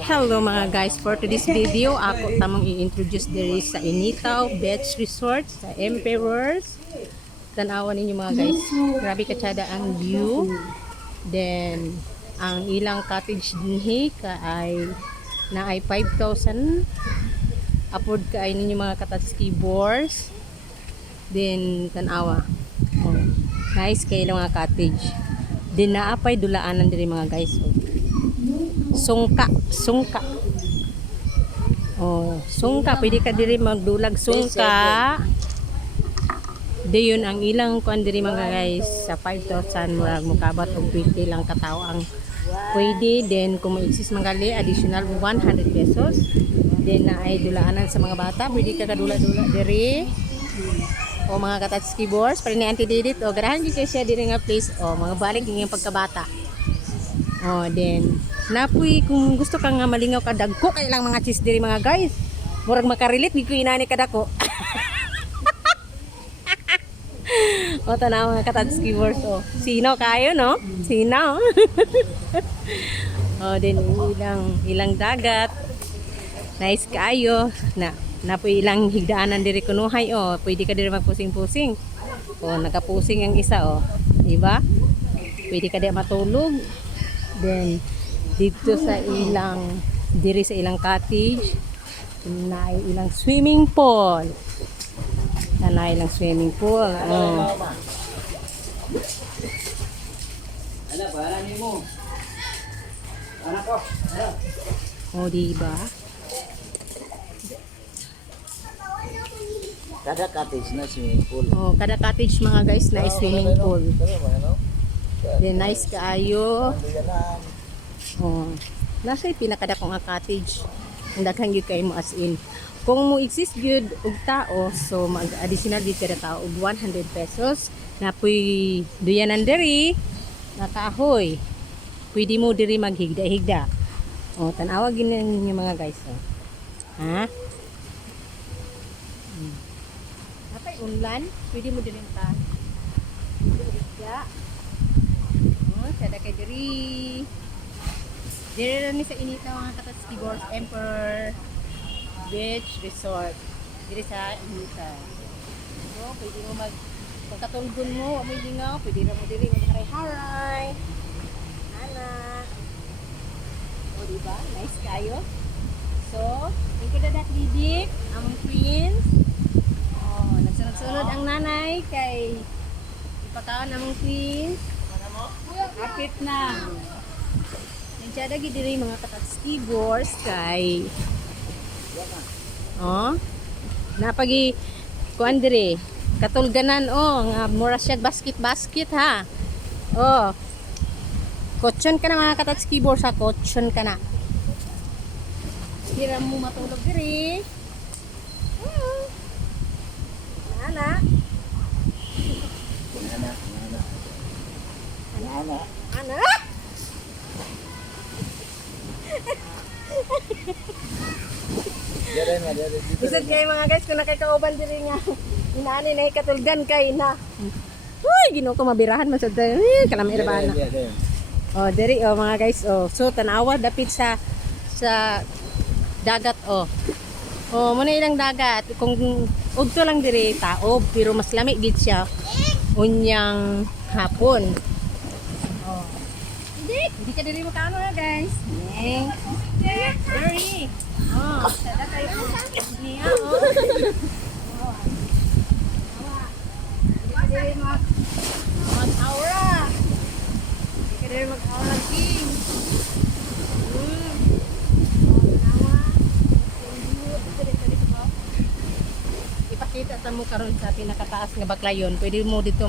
Hello mga guys, for today's video ako tamang i-introduce diri sa Initaw Beach Resort sa Emperors. Tanawan ninyo mga guys, grabe katsada ang view. Then ang ilang cottage dinhi ka ay na ay 5,000 upward ka ay ninyo mga ski boards. Then tanawa, nice kayo mga cottage. Then naapay dulaanan diri mga guys. Sungka. Sungka. Pwede ka diri magdulag sungka. Dayon ang ilang kuan diri mga guys sa 5,000 murag mukabat og 20 lang katao ang pwede. Then kung ma-exist mangali additional 100 pesos. Then na ay dulaanan sa mga bata. Pwede ka kadula-dula diri. O mga katatski boards, pwede ni Auntie Didit. O garahan gyud kay siya diri nga place. O mga balik yung pagkabata. O then napuy kung gusto ka nga malingaw ka dagko kay lang mga cheese diri mga guys. Murag makarelate di ko inani kadako. O tanaw mga katatski boards o. Sino kayo no? Sino? O then ilang dagat. Nice kayo na napoy ilang higdaanan diri kunuhay o. Pwede ka diri magpusing-pusing. O nagapusing ang isa o. Diba? Pwede ka diri matulog. Then dito sa ilang diri sa ilang cottage na ilang swimming pool. Na ilang swimming pool. Ano ba mo? Anak ko. O diba? Kada cottage na swimming pool. O kada cottage mga guys na swimming pool. Then nice kaayo. Oh, nasa pinakadakong nga cottage. Ang daghang gyud kay mo as in. Kung mo exist gyud og tao, so mag-additional gyud kada tao og 100 pesos. Napoy duyanan diri nakahoy. Pwede mo diri maghigda-higda. Oh, tan-awa gyud ninyo mga guys. Oh. Ha? Napay unlan, pwede mo diri ta. Higda. Oh, sada kay diri. Diri rin sa Initaw mga katatski boards Emperor Beach Resort. Diri sa Initaw. So, pwede mo pagkatulgon mo, may lingaw, pwede na mo diri mag-haray-haray. Ana. O, diba? Nice kayo. So, thank you dadak Didit, among twins. O, nagsunod-sunod ang nanay kay ipakaon among twins. Kapit na. Nandiyan lagi diri mga katatski boards kay napagi kuan diri katulganan nga mura siya basket ha. Kotsyon ka na mga katatski boards ha, kotsyon ka na. Hira mo matulog diri. Ana. Bisod kayo mga guys, kung nakikauban diri nga inaani na ikatulgan kay na. Uy, Ginoo ko mabirahan man sad. Kalami irbana. Oh, diri mga guys, so tanawa dapit sa dagat muna ilang dagat. Kung udto lang diri taob, pero mas lami gid siya unyang hapon. Hindi ka diri makaano na guys. Diri. Sada kayo niya Diri mag-aura. Hindi ka diri mag-aura king. Ipakita ta mo karon sa pinakataas nga baklayon. Pwede mo dito